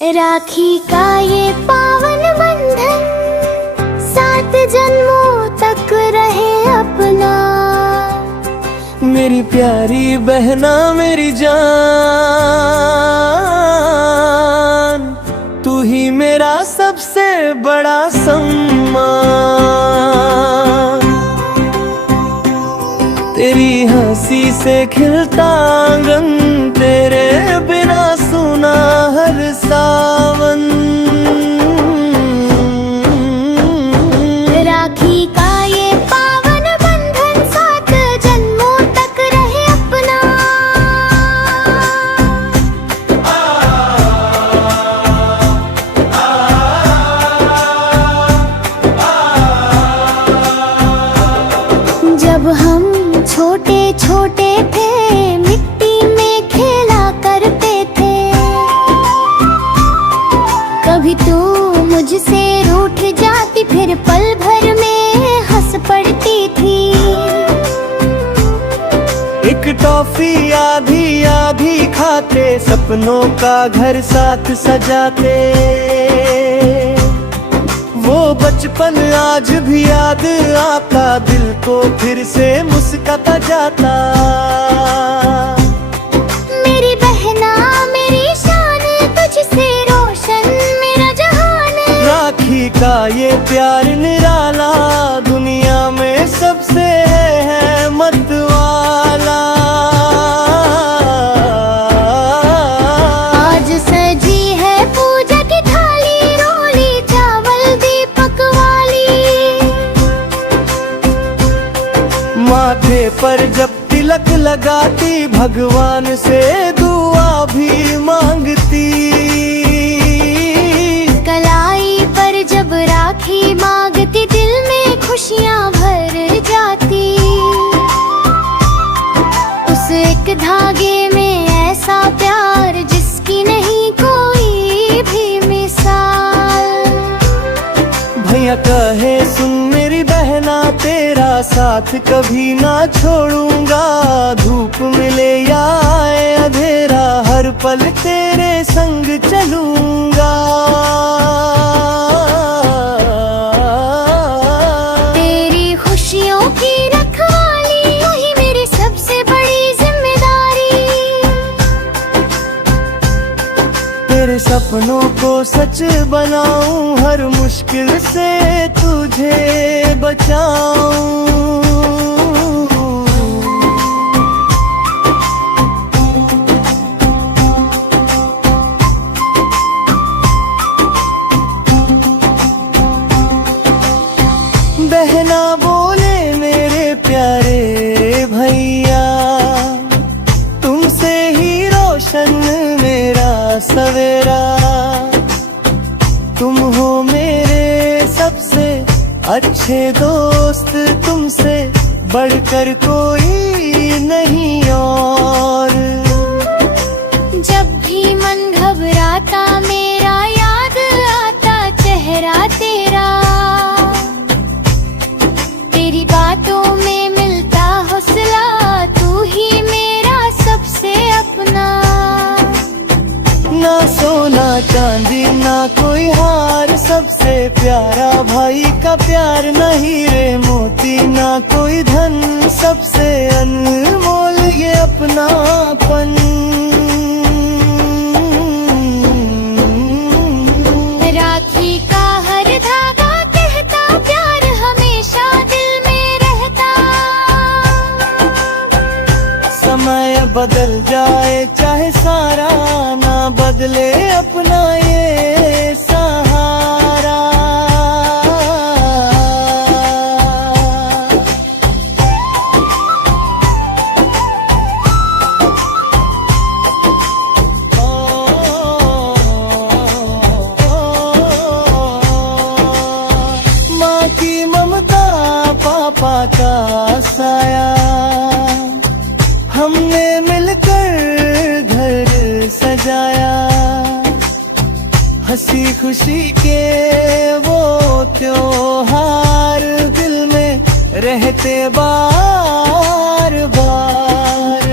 राखी का ये पावन बंधन 7 जन्मों तक रहे अपना। मेरी प्यारी बहना मेरी जान, तू ही मेरा सबसे बड़ा सम्मान। तेरी हंसी से खिलता आंगन, तेरे बिना सुना हर सावन। राखी का ये पावन बंधन 7 जन्मों तक रहे अपना। जब हम छोटे छोटे थे, मिट्टी में खेला करते थे। कभी तू मुझसे रूठ जाती, फिर पल भर में हंस पड़ती थी। एक टॉफी आधी आधी खाते, सपनों का घर साथ सजाते। वो बचपन आज भी याद आता, दिल को फिर से मुस्कुराता जाता। मेरी बहना मेरी शान, तुझसे रोशन मेरा जहान। राखी का ये प्यार निराला, दुनिया में सबसे है मत वाला। आज सजी है पूजा की थाली, रोली चावल दीपक वाली। माथे पर जब तिलक लगाती, भगवान से दुआ भी मांगती। कलाई पर जब राखी मांगती, दिल में खुशियां भर जाती। उस एक धागे में ऐसा प्यार, जिसकी नहीं कोई भी मिसाल। भैया कहे सुन मेरी बहना, तेरा साथ कभी ना छोड़ूंगा। धूप मिले या आए अंधेरा, हर पल तेरे संग चलूंगा। तेरी खुशियों की रखवाली, वही मेरी सबसे बड़ी जिम्मेदारी। तेरे सपनों को सच बनाऊं, हर मुश्किल से तुझे बचाऊं। बहना बोले मेरे प्यारे भैया, तुमसे ही रोशन मेरा सवेरा। तुम हो मेरे सबसे अच्छे दोस्त, तुमसे बढ़कर कोई नहीं और। जब भी मन घबराता मेरा, याद आता चेहरा तेरा। तेरी बातों में मिलता हौसला, तू ही मेरा सबसे अपना। ना सोना चांदी ना कोई हार, सबसे प्यारा भाई का प्यार। नहीं रे मोती ना कोई धन, सबसे अनमोल ये अपनापन। राखी का हर धागा कहता, प्यार हमेशा दिल में रहता। समय बदल जाए चाहे सारा, ना बदले अपना ये सहारा। माँ की ममता, पापा का साया, हमने मिलकर घर सजाया। हंसी खुशी के वो त्योहार, दिल में रहते बार बार।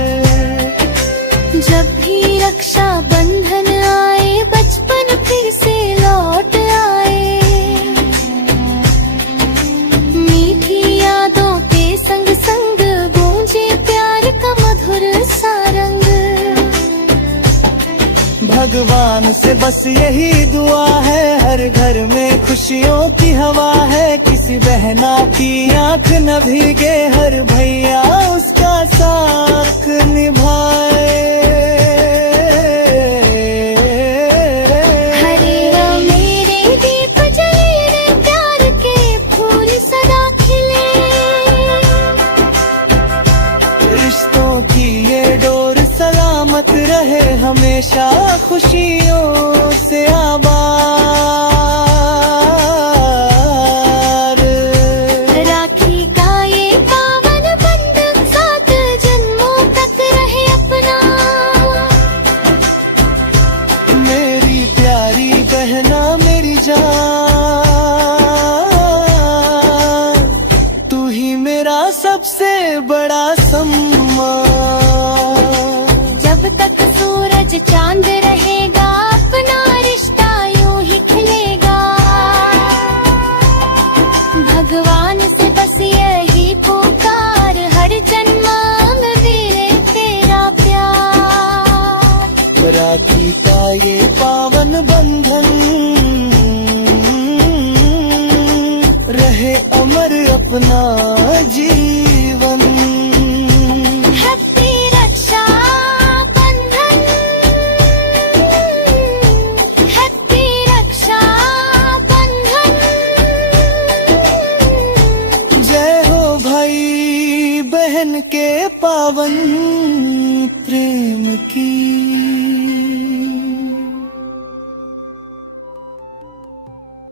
जब भी रक्षा बंधन आए, बचपन भगवान से बस यही दुआ है, हर घर में खुशियों की हवा है। किसी बहना की आंख न भीगे, हर भैया उसका साथ निभाए। हरे राम मेरे दीप जले रे, प्यार के फूल सदा खिले। रिश्तों की ये डोर सलामत रहे, हमेशा खुशियों से आबाद। राखी का ये पावन बंधन 7 जन्मों तक रहे अपना। मेरी प्यारी बहना मेरी जान, तू ही मेरा सबसे बड़ा सम्मान। जब तक सूरज चांद